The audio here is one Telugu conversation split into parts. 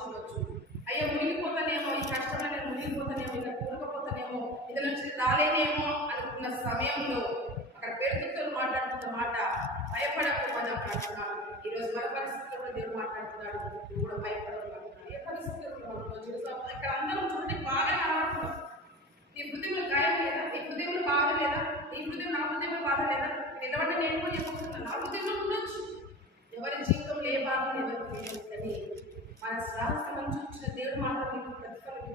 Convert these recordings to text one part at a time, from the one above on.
చూడొచ్చు. అయ్యా మునిగిపోతానేమో ఈ కష్టంలో నేను మునిగిపోతానేమో ఇలా కూడకపోతానేమో ఇది నుంచి రాలేనేమో అనుకున్న సమయంలో అక్కడ పేరుతో మాట్లాడుతున్న మాట భయపడకపోతే అంటున్నాను ఈరోజు మన పరిస్థితుల్లో దేవుడు మాట్లాడుతున్నాడు. నువ్వు కూడా భయపడకుండా ఏ పరిస్థితుల్లో చూస్తాం ఇక్కడ అందరం చూడండి బాగా కనబడుతున్నాం నీ హృదయంలో గాయం లేదా? నీ హృదయంలో బాధ లేదా? నీ హృదయం నా హృదయంలో బాధ లేదా? నిలబడి నేను కూడా చెప్పుకుంటున్నాను. నా హృదయంలో ఉండొచ్చు. ఎవరి జీవితంలో ఏ బాధ ఎవరికి తెలియదు కానీ మన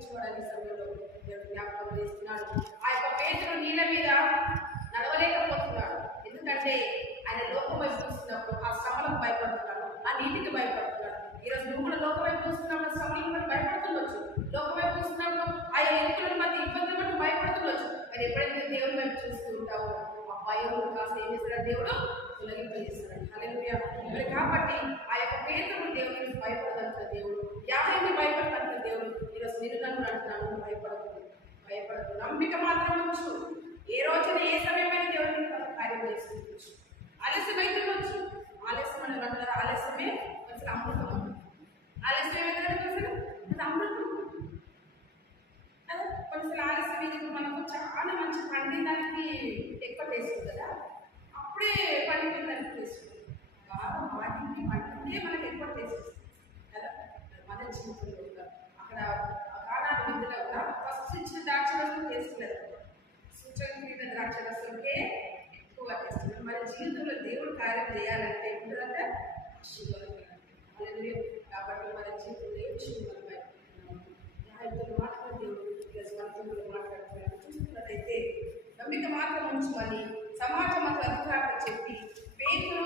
ప్రతిఫలం సమయంలో దేవుడు జ్ఞాపకం చేస్తున్నాడు. ఆ యొక్క పేదలు నీళ్ళ మీద నడవలేకపోతున్నాడు. ఎందుకంటే ఆయన లోకం వైపు చూస్తున్నప్పుడు ఆ సమలకు భయపడుతున్నాడు ఆ నీటికి భయపడుతున్నాడు. ఈరోజు నువ్వు కూడా లోకం వైపు చూస్తున్నప్పుడు సమలకు మనం భయపడుతుండొచ్చు. లోకం వైపు చూస్తున్నప్పుడు ఆ ఎన్నికల మధ్య ఇబ్బందులు మనం భయపడుతుండొచ్చు. మరి ఎప్పుడైతే దేవుని వైపు చూస్తూ ఉంటావో ఆ భయం కాస్త ఏం చేస్తాడు దేవుడు తొలగింపజేస్తాడు హల్లెలూయా మరి కాబట్టి ఆ యొక్క పేదలు దేవుడిని భయపడదంట దేవుడు యాభైని భయపడదంట దేవుడు ఈరోజు నేను నన్ను అంటున్నాను నువ్వు భయపడదు భయపడదు నమ్మిక మాత్రం వచ్చు. ఏ రోజున ఏ సమయమైన దేవుడిని కార్యం చేసుకోవచ్చు ఆలస్యం అవుతుండొచ్చు ఆలస్యం అని అంటారు ఆలస్యమే కొంచెం అమృతం ఆలస్యం ఏమైందంటే కొంచెం అది అమృతం కొంచెం ఆలస్యం ఇది మనకు చాలా మంచి పండిందానికి ఎక్కువ టేస్ట్ కదా. అప్పుడే పండిందానికి టేస్ట్ బాగా వాటికి పండితే మనకి ఎక్కువ టేస్ట్ కదా. మన జీవితంలో అక్కడ ఇందులో కూడా ఫస్ట్ ఇచ్చిన ద్రాక్ష రసం టేస్ట్ లేదు సూచన ద్రాక్ష రసంకే ఎక్కువ టేస్ట్ మన జీవితంలో దేవుడు కార్యం చేయాలంటే ఎప్పుడంటే ఆశీర్వాదం అలాగే కాబట్టి మన జీవితంలో ఏ విషయం మనం భయపడుతున్నాము ఇద్దరు మాట్లాడే దేవుడు ప్లస్ మనతో మాట్లాడుతున్నాడు. చూస్తున్నట్టయితే నమ్మిక మాత్రం ఉంచుకొని సమాజం అంతా అధికారులు చెప్పి పేదలు